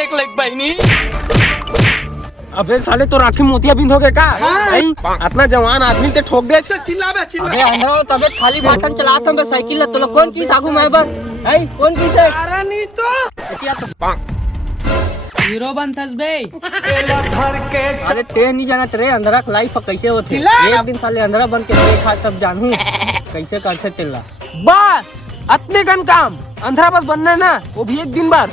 एक लाइक बहनी। अबे साले तो राखी मोतिया बिंदोगे का? नहीं इतना जवान आदमी ते ठोक दे। चिल्लाबे चिल्ला। अबे अंधा तबे खाली बाटन चलाता मैं साइकिल तो कौन की सागू मैं बस है कौन की से अरे नहीं तो हीरो बनथस बे। धर के अरे ट्रेन नहीं जाना तेरे अंधरा लाइफ कैसे होती एक दिन साले अंधरा बन के देखा तब जानू कैसे करते तेला बस अतने गन काम अंधरा बस बनना ना वो भी एक दिन बाद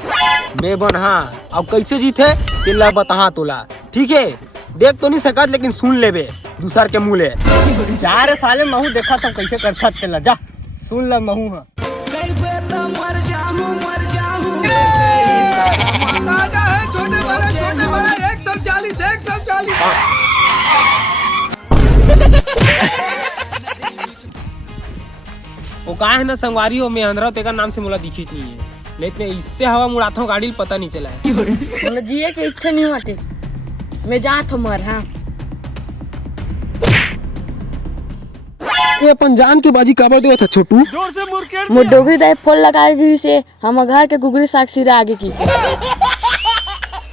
मैं बन। हाँ अब कैसे जीते तिल्ला बता तुला ठीक है। देख तो नहीं सकत लेकिन सुन लेबे दूसर के मुँह ले। जा रे साले महू देखा तब कैसे करता तेला जा सुन ल महू हां राजा है छोटे वाला 140 140। वो कहा है ना संगवारी हो मैं अंधरा तेरा नाम से मुला दिखी नहीं है नहीं तो इससे हवा मुड़ाता हूँ गाड़ी पता नहीं चला है। मतलब जिए के इच्छा नहीं होती मैं जात हूँ मर। हाँ ये अपन जान के बाजी काबर देवा था छोटू। जोर से मुर्केट मैं डोगरी दाई फल लगा रही से हम घर के गुगरी साक्षी रे आगे की।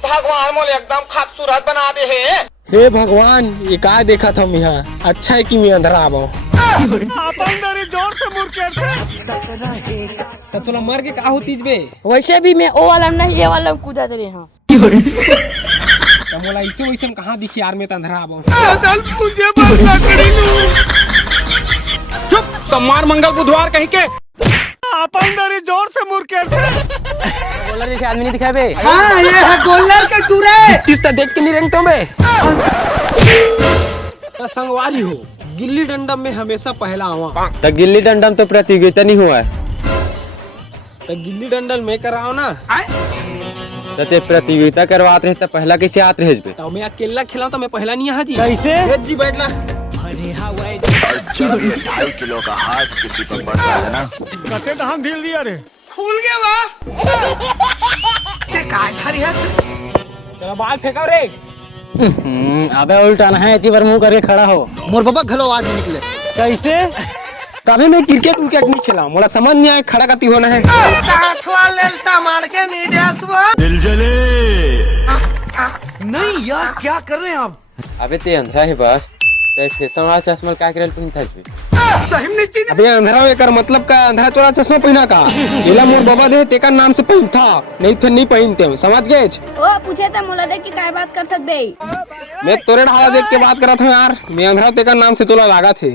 भगवान मोले एकदम खूबसूरत बना दे है। हे भगवान ये का देखा था मैं यहाँ अच्छा है कि मैं अंधरा आवा अपन दरी जोर से मुर्केट तो तुला मर के का होती बे। वैसे भी मैं ओ वाला नहीं ये वाला कूदा रही हाँ। तो मोला इसे वैसे कहाँ दिखी यार मैं तो अंधरा आवा। मुझे बस लकड़ी लूं। चुप सोमवार मंगल बुधवार कहीं के अपन दरी जोर से मुर्केट बोलर जैसे आदमी नहीं दिखाए बे। हाँ ये है गोल्डन के टूरे किसता देख के नहीं रेंगता मैं। तो संगवारी हो गिल्ली डंडा में हमेशा पहला आवा। तो गिल्ली डंडा में तो प्रतियोगिता नहीं हुआ है तो गिल्ली डंडल में कराओ ना। तो ते प्रतियोगिता करवाते रहे तो पहला कैसे आते रहे बे। तो मैं अकेला खिलाऊं तो मैं पहला नहीं यहाँ जी। कैसे जी बैठना 2.5 किलो का हाथ किसी पर पड़ रहा है ना। कते धाम ढील दिया रे खुल गया वाह। ते काय थारी है चलो बाल फेंकाओ रे। अबे उल्टाना है इतनी बार मुंह करके खड़ा हो मोर बाबा घलो आज निकले कैसे तभी मैं क्रिकेट नहीं खेला मोला समझ नहीं आया खड़ा कती होना है। काठवा लेलता मार के नहीं देसवा दिल जले नहीं यार क्या कर रहे हैं आप। अबे ते अंधरा है बस ते फैशन वाला चश्मा का करल पहनता है बे। सही नहीं चीज अबे अंधरा एकर मतलब का अंधरा चोरा चश्मा पहना का एला मोर बाबा दे तेका नाम से पहनता नहीं फिर नहीं पहनते समझ गए। ओ पूछे था मोला देख की काय बात करत बे। मैं तोरे ढाला देख के बात करा था यार मैं अंधरा तेका नाम से तोला लागा थे।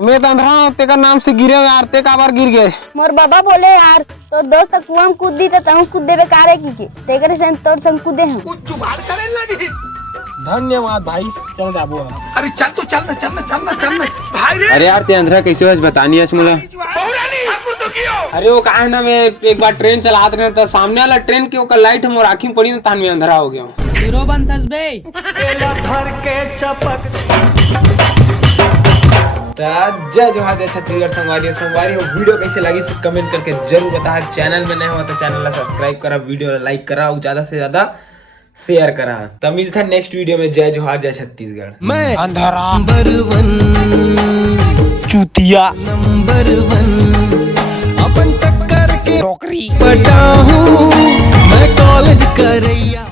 मैं तो अंधरा तेका नाम से गिरे यार ते का बार गिर गए। मोर बाबा बोले यार तोर दोस्त कुआं में कूद दी तो तहु कूद देबे कारे की के तेरे संग तोर संग कूदे हम। कुछ जुगाड़ करे लगी। धन्यवाद भाई चल जाबो। अरे चल तो चलना भाई रे। अरे यार ते अंधरा कैसे बस बतानी है मुला। अरे वो कहा है ना मैं एक बार ट्रेन चलाते रहे तो सामने वाला ट्रेन के ओकर लाइट हम आँखी में पड़ी तो तान में अंधरा हो गया। हीरो बनथस बे। धर के चपक जय जोहार जय छत्तीसगढ़ संगवारी हो वीडियो कैसे लगी कमेंट करके जरूर बता। चैनल में नए हो तो चैनल ला सब्सक्राइब करा वीडियो लाइक करा और ज्यादा से ज्यादा शेयर करा। तब मिलता है नेक्स्ट वीडियो में। जय जोहार जय छत्तीसगढ़। मैं अंधारा नंबर 1 चूतिया नंबर 1 अपन टक्कर के नौकरी पटा हूँ मैं कॉलेज करैया।